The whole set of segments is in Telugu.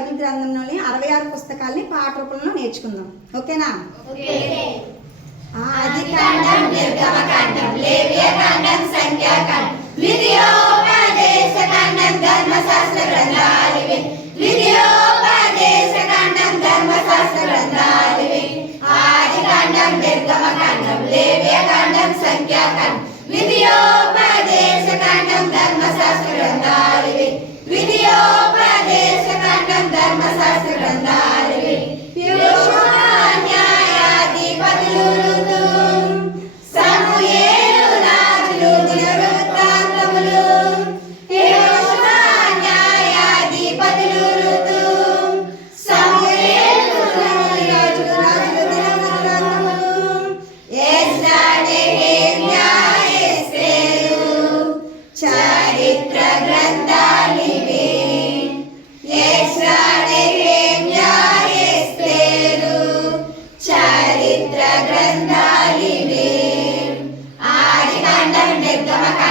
బైబిల్ గ్రంథంలోని అరవై ఆరు పుస్తకాల్ని పాట రూపంలో నేర్చుకుందాం. ఓకేనా? ఆది కాండం కాండం లేవ్య కాండం సంఖ్యాకాండం విధియోపదేశ కాండం ధర్మశాస్త్ర గ్రంథాలివి విధియోపదేశ కాండం ఆది కాండం నిర్గమ కాండం లేవ్య కాండం సంఖ్యాకాండం విధియో almas a ಉತ್ತಮ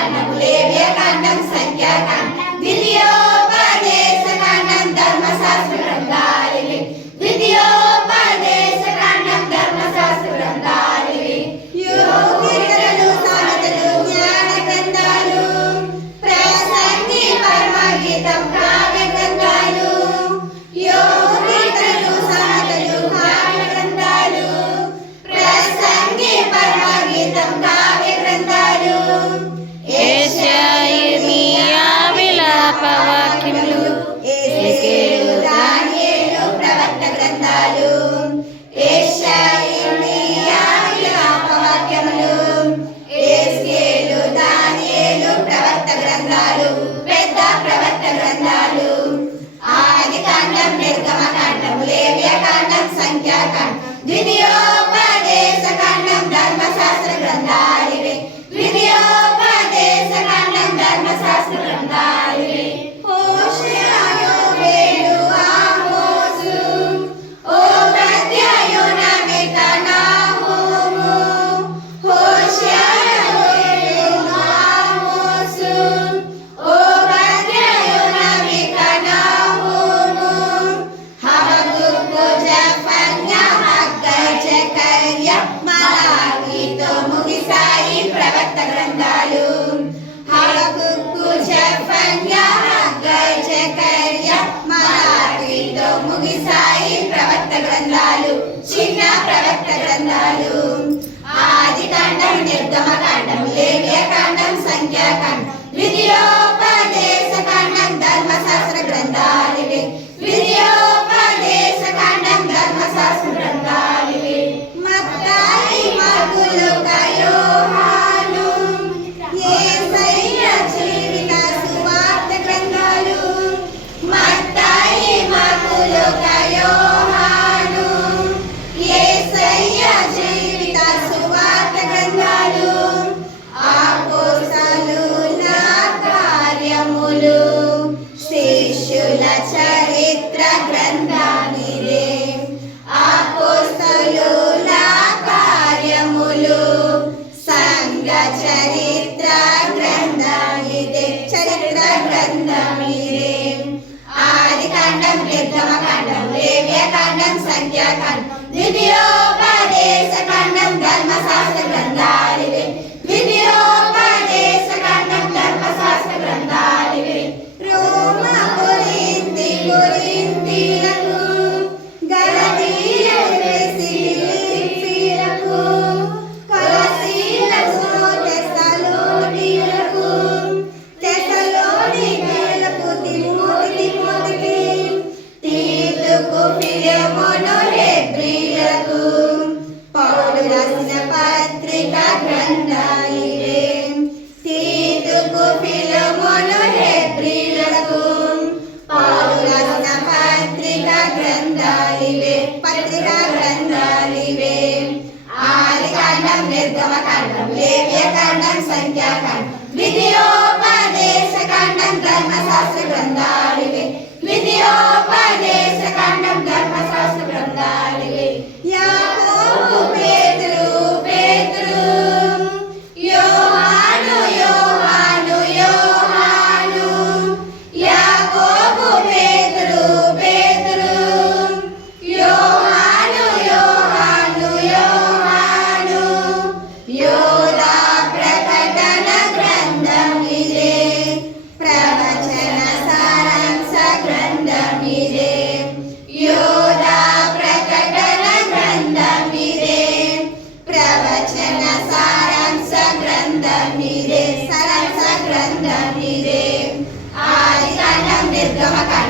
Instagram. ప్రియమును హెబ్రియులకు పౌలు రాసిన పత్రిక గ్రంథాలిదే తీతుకు ఫిలమును హెబ్రియులకు పౌలు రాసిన పత్రిక గ్రంథాలివే పత్రిక గ్రంథాలివే ఆది కాండం నిర్గమ కాండం లేవ్య కాండం సంఖ్యాకాండం విధియోపదేశ కాండం ధర్మశాస్త్ర గ్రంథాలు ధర్మశాస్త్ర బృందాలి não cara.